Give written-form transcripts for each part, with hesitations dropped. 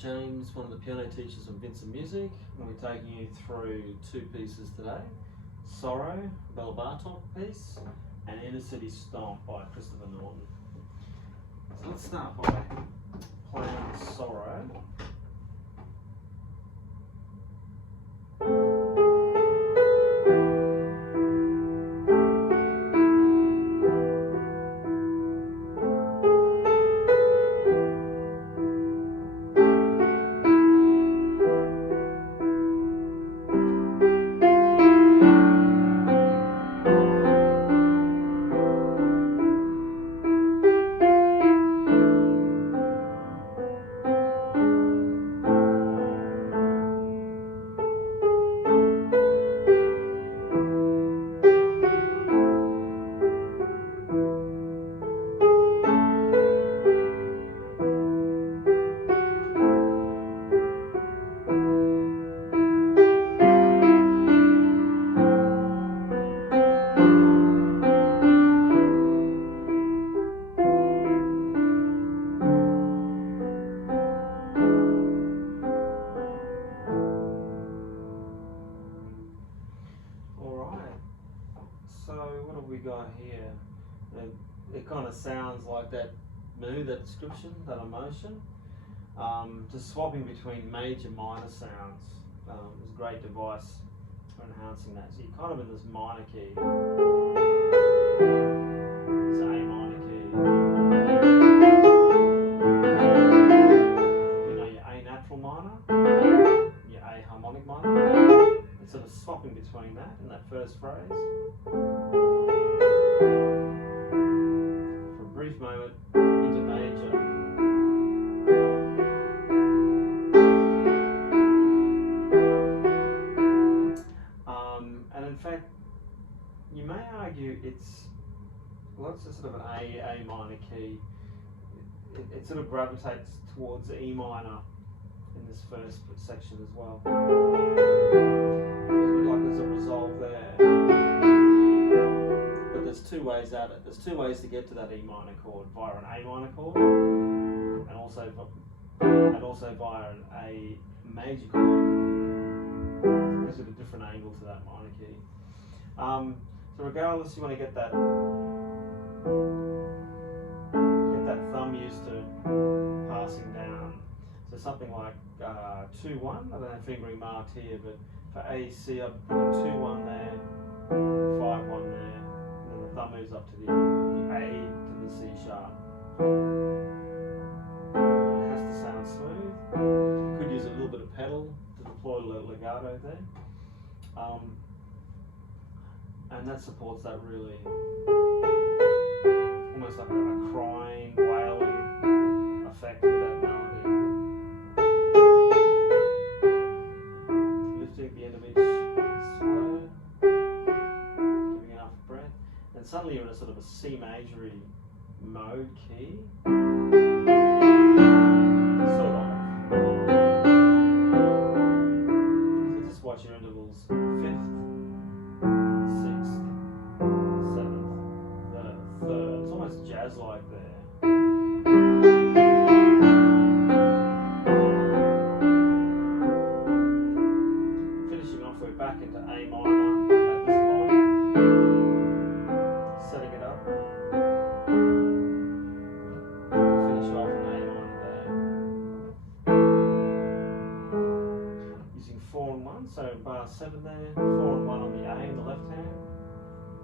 James, one of the piano teachers from Vincent Music, and we're taking you through two pieces today. Sorrow, Bartok piece, and Intercity Stomp by Christopher Norton. So let's start by playing Sorrow. So what have we got here? It kind of sounds like that mood, that description, that emotion. Just swapping between major minor sounds is a great device for enhancing that. So you're kind of in this minor key. It's A minor key. You know your A natural minor, your A harmonic minor. It's sort of swapping between that in that first phrase. For a brief moment into major. And in fact, you may argue it's a sort of an A minor key. It sort of gravitates towards E minor in this first section as well. Like there's a resolve there. But there's two ways at it. There's two ways to get to that E minor chord, via an A minor chord and also via an A major chord. Gives it a different angle to that minor key. So regardless, you want to get that thumb used to passing down. So something like 2-1. I don't have fingering marked here, but for A, C, I'd put 2-1 there, 5-1 there, and then the thumb moves up to the A to the C sharp. It has to sound smooth. You could use a little bit of pedal to deploy a little legato there. And that supports that really, almost like a crying, wailing effect with that melody. Lifting the end of each slow, giving enough breath. And suddenly you're in a sort of a C majory mode key. Sort of. So just watch your intervals. 5th, 6th, 7th, 3rd. It's almost jazz-like there. Finishing off, we're back into A minor at this point. Setting it up. Finish off an A minor there. Using 4 and 1, so bar 7 there, 4 and 1 on the A in the left hand,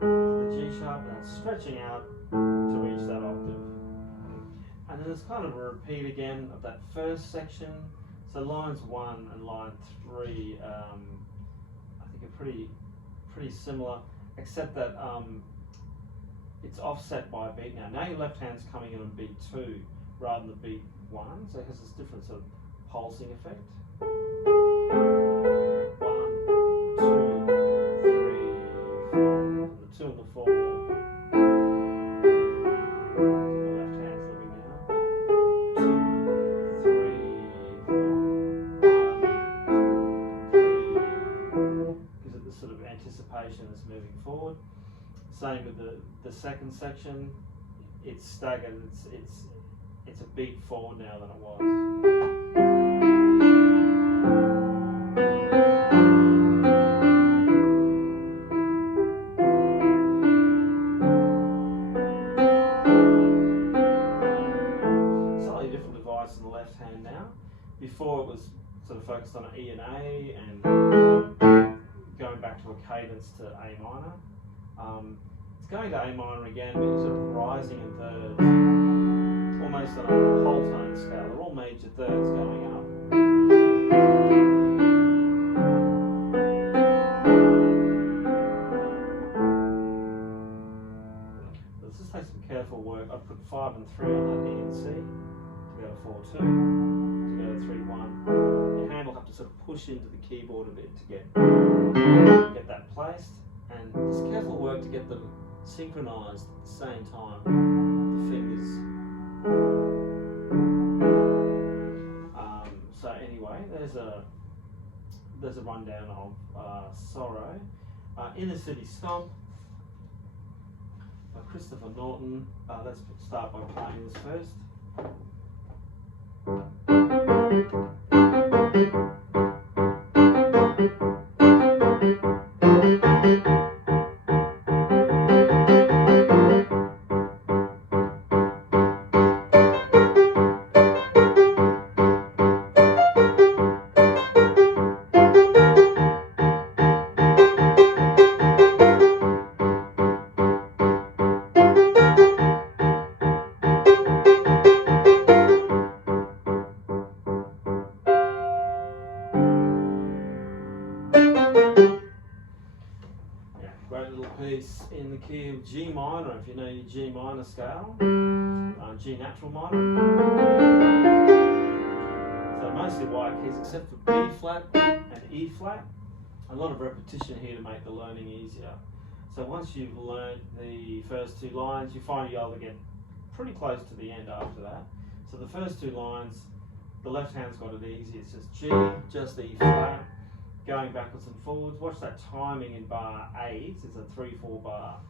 the G sharp, and then stretching out to reach that octave. And then there's kind of a repeat again of that first section. So lines 1 and line 3, I think are pretty similar, except that it's offset by a beat now. Now your left hand's coming in on beat 2 rather than beat 1, so it has this different sort of pulsing effect. 1, 2, 3, 4. The 2 and the 4. The left hand's living now. 2, 3, 4. 1, 2, 3. Gives it this sort of anticipation that's moving forward. Same with the second section. It's staggered. It's a beat forward now than it was. focused on an E and A and going back to a cadence to A minor. It's going to A minor again, but you're sort of rising in thirds, almost on a whole tone scale. They're all major thirds going up. Let's just take some careful work. I put 5 and 3 on that E and C to go to 4-2, to go to 3-1. Your hand will have to sort of push into the keyboard a bit to get that placed, and just careful work to get them synchronized at the same time, the fingers. So anyway, there's a rundown of Sorrow. Intercity Stomp by Christopher Norton. Let's start by playing this first. Piece in the key of G minor, if you know your G minor scale, G natural minor. So mostly white keys except for B flat and E flat. A lot of repetition here to make the learning easier. So once you've learned the first 2 lines, you find you're able to get pretty close to the end after that. So the first 2 lines, the left hand's got it easy. It's just G, just E flat, going backwards and forwards. Watch that timing in bar 8. It's a 3/4 bar.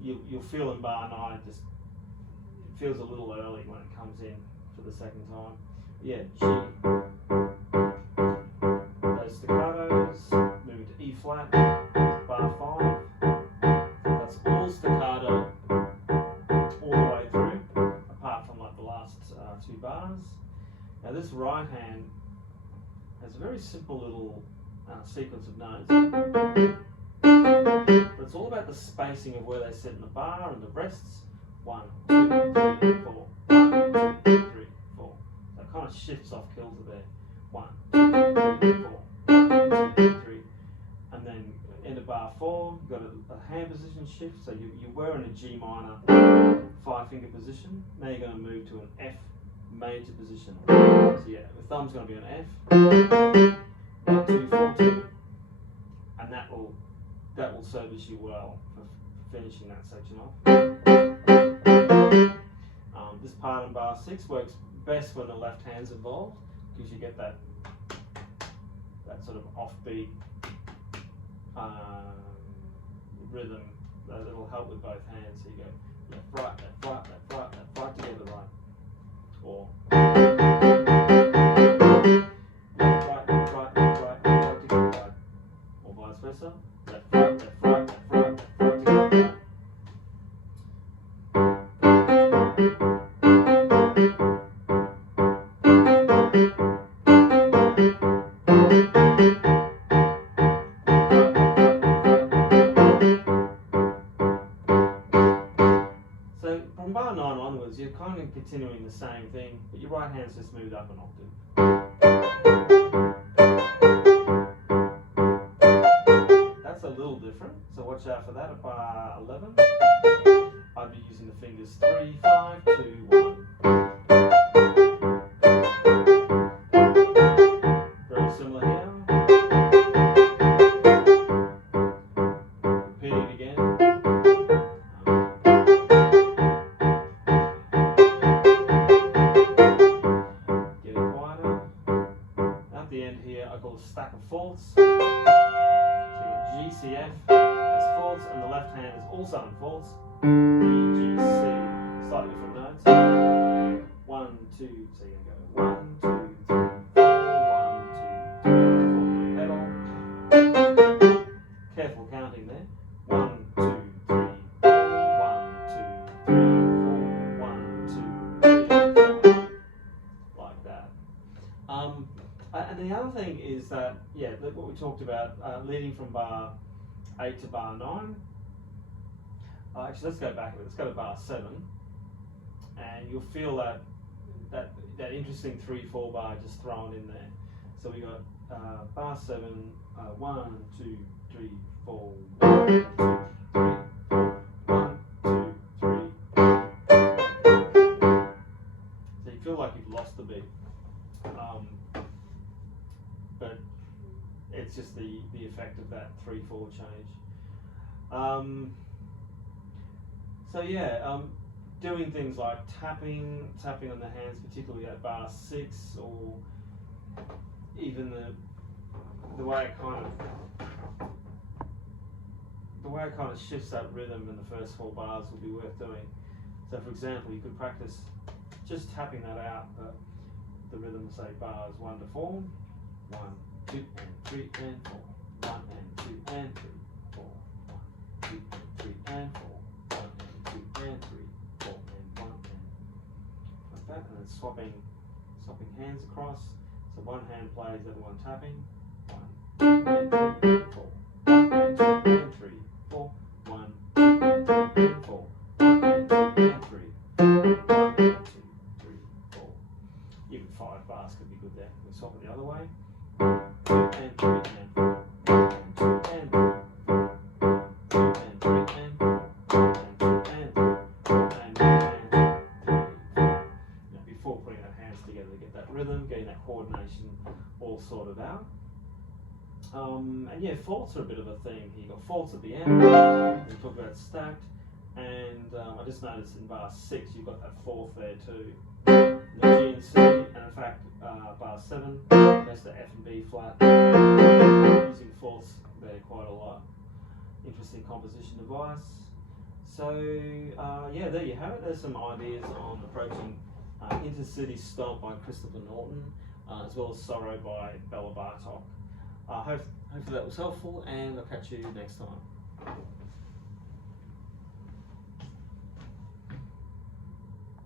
You'll feel in bar 9 just it feels a little early when it comes in for the second time. Yeah, G. Those staccatos, moving to E flat, bar 5. That's all staccato all the way through, apart from like the last 2 bars. Now this right hand has a very simple little sequence of notes, but it's all about the spacing of where they sit in the bar and the rests. 1, 2, 3, 4. 1, 2, 3, 4. So it kind of shifts off kilter there. 1, 2, 3, 4. 1, 2, 3. And then into bar 4, you've got a hand position shift. So you were in a G minor 5-finger position. Now you're going to move to an F major position. So yeah, the thumb's going to be an F. 1, 2, 4, 2, and that will service you well for finishing that section off. This part in bar 6 works best when the left hand's involved, because you get that sort of offbeat rhythm that'll help with both hands. So you go left, right, left, right, left, right, left, right, together, right, or versa. Left, right, left, right, left, right, left, right, together. So from bar 9 onwards, you're kind of continuing the same thing, but your right hand's just moved up an octave. Different, so watch out for that. At bar 11, I'd be using the fingers 3, 5, 2, 1. Very similar here. Repeating it again. Getting quieter. At the end here, I call a stack of fourths. G, C, F as fourths, and the left hand is also in fourths. E, G, C, slightly different notes. 1, 2, so you're going to go 1, 2, 3, 4. 1, 2, 3, 4 pedal. Careful counting there. 1, 2, 3, 4. 1, 2, 3, 4. 1, 2, 3, 4. Like that. And the other thing is that, yeah, what we talked about, leading from bar 8 to bar 9. Actually, let's go back a bit. Let's go to bar 7, and you'll feel that interesting 3/4 bar just thrown in there. So we got bar 7, 1, 2, 3, 4, 1, 2, 3, 4, 1, 2, 3. So you feel like you've lost a beat, but it's just the effect of that 3/4 change. So yeah, doing things like tapping on the hands, particularly at bar 6, or even the way it kind of shifts that rhythm in the first 4 bars will be worth doing. So for example, you could practice just tapping that out, the rhythm, say bars 1 to 4, 1, 2 and 3 and 4, 1 and 2 and 3, 4, 1, 2 and 3 and 4, 1 and 2 and 3, 4 and 1 and like that, and then swapping hands across. So one hand plays, the other one tapping. 1, 2 and 3 and 4, 1 and 2 and 3, 4, 1, 2 and 3 and 4, 1 and 2 and 3, 1 and 2, 3, 4. Even 5 bars could be good there. We swap it the other way. 2 and 3 and 4, 1 and 2 and 3, 2 and 3 and 4, 1 and 2 and 3, 4 and 1 and 2, 3, 4. Before putting our hands together to get that rhythm, getting that coordination all sorted out. And yeah, faults are a bit of a theme here. You've got faults at the end, we talk about stacked, and I just noticed in bar 6 you've got that 4th there too. The G and C, and in fact bar 7, that's the F and B flat. Using faults there quite a lot. Interesting composition device. So yeah, there you have it. There's some ideas on approaching Intercity Stomp by Christopher Norton, as well as Sorrow by Bartok. Hopefully that was helpful, and I'll catch you next time.